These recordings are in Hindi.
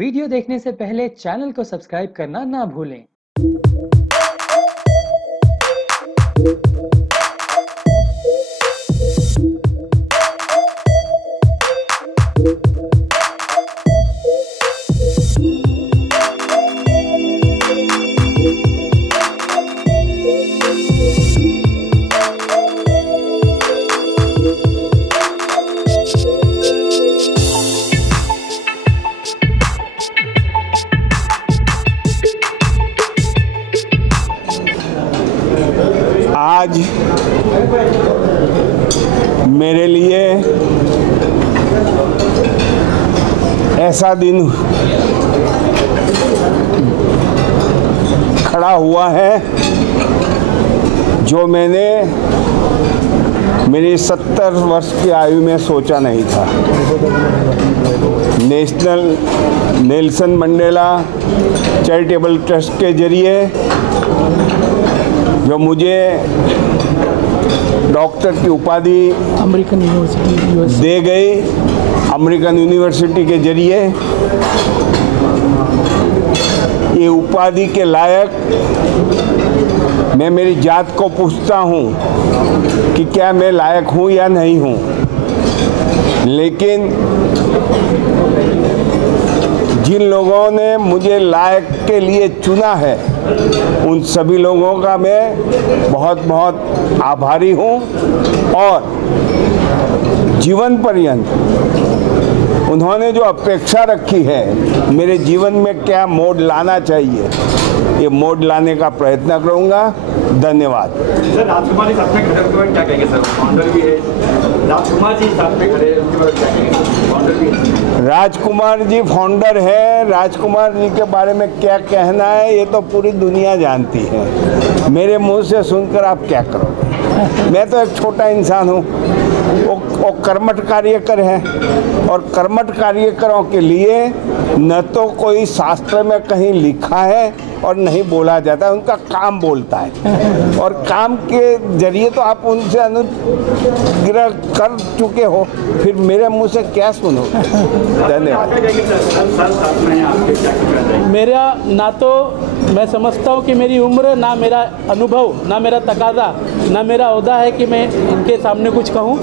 वीडियो देखने से पहले चैनल को सब्सक्राइब करना ना भूलें। आज मेरे लिए ऐसा दिन खड़ा हुआ है जो मैंने मेरी 70 वर्ष की आयु में सोचा नहीं था। नेल्सन मंडेला चैरिटेबल ट्रस्ट के जरिए जो मुझे डॉक्टर की उपाधि अमेरिकन यूनिवर्सिटी दे गई, अमेरिकन यूनिवर्सिटी के जरिए ये उपाधि के लायक मैं मेरी जात को पूछता हूँ कि क्या मैं लायक हूँ या नहीं हूँ। लेकिन जिन लोगों ने मुझे लायक के लिए चुना है उन सभी लोगों का मैं बहुत बहुत आभारी हूँ और जीवन पर्यंत उन्होंने जो अपेक्षा रखी है मेरे जीवन में क्या मोड़ लाना चाहिए, ये मोड़ लाने का प्रयत्न करूँगा। धन्यवाद। सर, राजकुमार जी साथ में खड़े हुए क्या कहेंगे सर? फाउंडर भी है, राजकुमार जी साथ में खड़े हैं, उसके बारे में क्या कहेंगे? फाउंडर भी है। राजकुमार जी फाउंडर है, राजकुमार जी के बारे में क्या कहना है ये तो पूरी दुनिया जानती है। मेरे मुंह से सुनकर आप क्या करोगे? मैं तो एक छोटा इंसान हूँ, वो कर्मठ कार्यकर है और कर्मठ कार्यकरों के लिए न तो कोई शास्त्र में कहीं लिखा है और नहीं बोला जाता है, उनका काम बोलता है और काम के जरिए तो आप उनसे अनुग्रह कर चुके हो, फिर मेरे मुंह से क्या सुनोगे? धन्यवाद। मेरा ना तो मैं समझता हूँ कि मेरी उम्र, ना मेरा अनुभव, ना मेरा तकाजा, ना मेरा ओहदा है कि मैं इनके सामने कुछ कहूँ,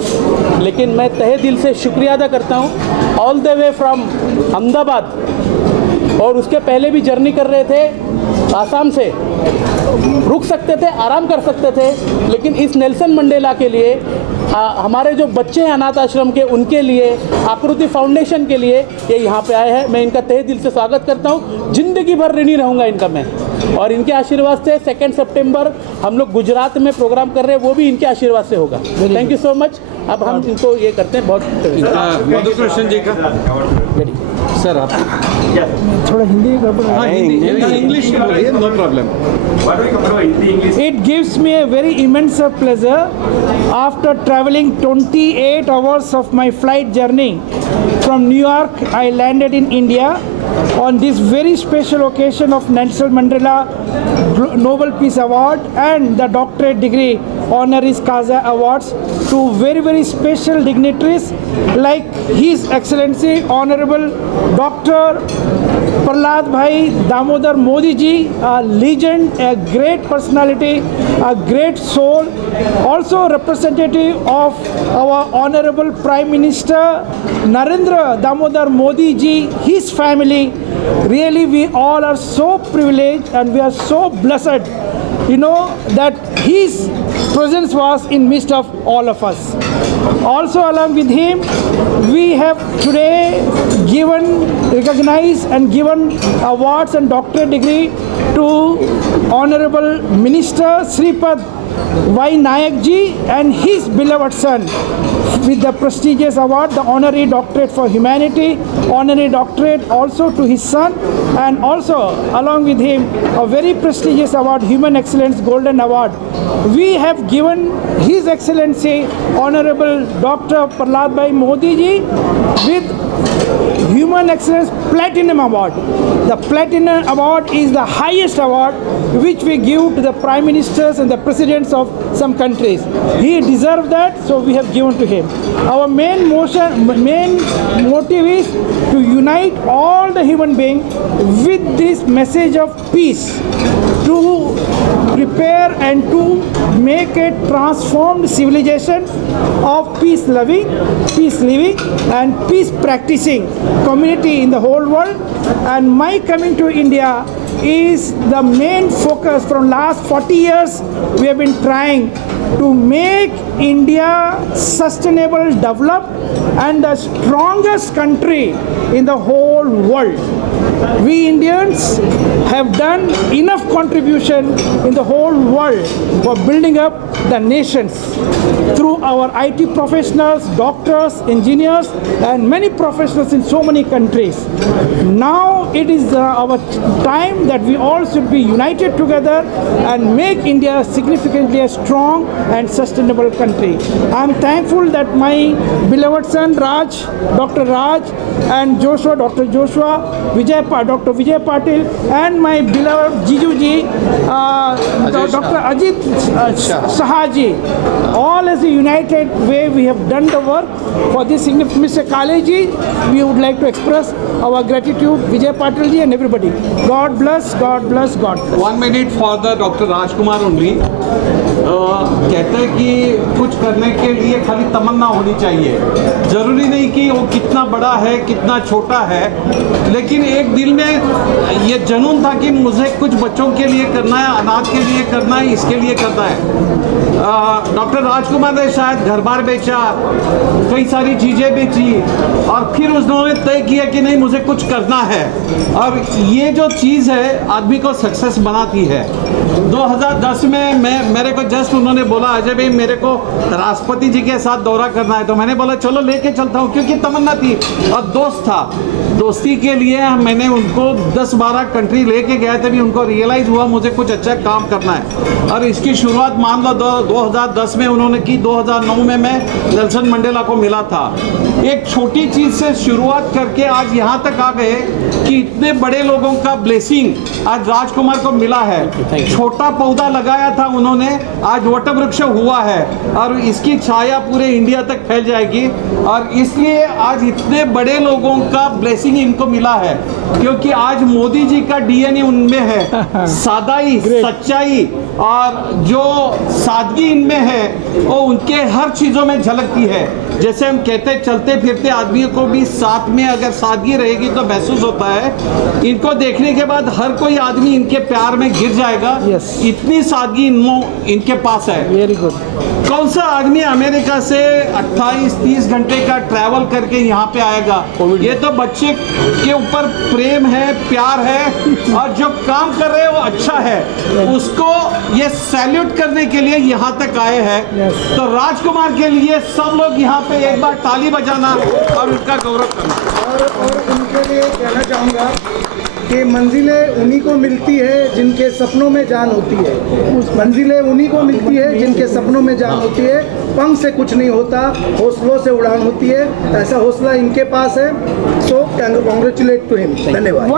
लेकिन मैं तहे दिल से शुक्रिया अदा करता हूँ। All the way from Ahmedabad, और उसके पहले भी जर्नी कर रहे थे आसाम से, रुक सकते थे, आराम कर सकते थे, लेकिन इस नेल्सन मंडेला के लिए, हमारे जो बच्चे हैं अनाथ आश्रम के, उनके लिए, आकृति फाउंडेशन के लिए ये यहाँ पे आए हैं। मैं इनका तहे दिल से स्वागत करता हूँ। जिंदगी भर ऋणी रहूँगा इनका मैं, और इनके आशीर्वाद से 2 सितंबर हम लोग गुजरात में प्रोग्राम कर रहे हैं, वो भी इनके आशीर्वाद से होगा। Thank you so much. अब हम इनको ये करते हैं। बहुत मधुकृष्ण जी का सर, आप थोड़ा हिंदी इंग्लिश बोलिए, no problem. It gives me a very immense pleasure after traveling 28 hours of my flight journey from New York. I landed in India on this very special occasion of Nelson Mandela Nobel Peace Award and the doctorate degree honoris causa awards to very special dignitaries like His Excellency Honorable Dr. Prahlad Bhai Damodar Modi ji, a legend, a great personality, a great soul, also representative of our Honorable Prime Minister Narendra Damodar Modi ji, his family. Really, we all are so privileged and we are so blessed, that his presence was in midst of all of us. Also, along with him, we have today recognized and given awards and doctorate degree to Honorable Minister Sripad Y. Nayak ji and his beloved son with the prestigious award, the Honorary Doctorate for Humanity, Honorary Doctorate also to his son, and also along with him a very prestigious award, Human Excellence Golden Award. We have given His Excellency Honorable Dr. Prahlad Bhai Modi ji with Human Excellence Platinum Award. The Platinum Award is the highest award which we give to the Prime Ministers and the Presidents of some countries. He deserves that, so we have given to him. Our main motive is to unite all the human beings with this message of peace, to prepare and to make a transformed civilization of peace living and peace practicing community in the whole world. And my coming to India is the main focus. From last 40 years we have been trying to make India sustainable, developed and the strongest country in the whole world. We Indians have done enough contribution in the whole world for building up the nations through our IT professionals, doctors, engineers and many professionals in so many countries. Now it is our time that we all should be united together and make India significantly a strong and sustainable country. I am thankful that my beloved son Raj, Dr. Raj and Joshua, Dr. Joshua, Dr. Vijay Patil and my beloved Jijuji, Dr. Ajit Sahaji, all as a united way we have done the work. For this significant, Mr. Kaleji, we would like to express our gratitude, Vijay Patil ji and everybody. God bless, God bless, God bless. 1 minute for the Dr. Rajkumar only. कहते हैं कि कुछ करने के लिए खाली तमन्ना होनी चाहिए, जरूरी नहीं कि वो कितना बड़ा है कितना छोटा है, लेकिन एक दिल में ये जुनून था कि मुझे कुछ बच्चों के लिए करना है, अनाथ के लिए करना है, इसके लिए करना है। डॉक्टर राजकुमार ने शायद घर बार बेचा, कई सारी चीज़ें बेची और फिर उन्होंने तय किया कि नहीं मुझे कुछ करना है, और ये जो चीज़ है आदमी को सक्सेस बनाती है। 2010 में मेरे को जस्ट उन्होंने बोला अजय भाई मेरे को राष्ट्रपति जी के साथ दौरा करना है, तो मैंने बोला चलो लेके चलता हूँ, क्योंकि तमन्ना थी और दोस्त था। दोस्ती के लिए मैंने उनको 10-12 कंट्री लेके गए थे, भी उनको रियलाइज़ हुआ मुझे कुछ अच्छा काम करना है, और इसकी शुरुआत मान लो 2010 में उन्होंने की। 2009 में मैं नेल्सन मंडेला को मिला था। एक छोटी चीज़ से शुरुआत करके आज यहाँ तक आ गए कि इतने बड़े लोगों का ब्लेसिंग आज राजकुमार को मिला है। छोटा पौधा लगाया था उन्होंने, आज वटवृक्ष हुआ है और इसकी छाया पूरे इंडिया तक फैल जाएगी, और इसलिए आज इतने बड़े लोगों का ब्लेसिंग इनको मिला है, क्योंकि आज मोदी जी का डीएनए उनमें है, सादाई, सच्चाई और जो सादगी इनमें है वो उनके हर चीज़ों में झलकती है। जैसे हम कहते हैं चलते फिरते आदमियों को भी साथ में अगर सादगी रहेगी तो महसूस होता है। इनको देखने के बाद हर कोई आदमी इनके प्यार में गिर जाएगा। इतनी सादगी इनके पास है। Very good. कौन सा आदमी अमेरिका से 28-30 घंटे का ट्रैवल करके यहाँ पे आएगा? ये तो बच्चे के ऊपर प्रेम है, प्यार है, और जो काम कर रहे हैं वो अच्छा है, उसको ये सैल्यूट करने के लिए यहाँ तक आए हैं। तो राजकुमार के लिए सब लोग यहाँ पे एक बार ताली बजाना और उनका गौरव करना। और उनके लिए कहना चाहूँगा कि मंजिलें उन्हीं को मिलती है जिनके सपनों में जान होती है। उस मंजिलें उन्हीं को मिलती है जिनके सपनों में जान होती है। पंख से कुछ नहीं होता, हौसलों से उड़ान होती है। ऐसा हौसला इनके पास है। सो कॉन्ग्रेचुलेट टू हिम। धन्यवाद।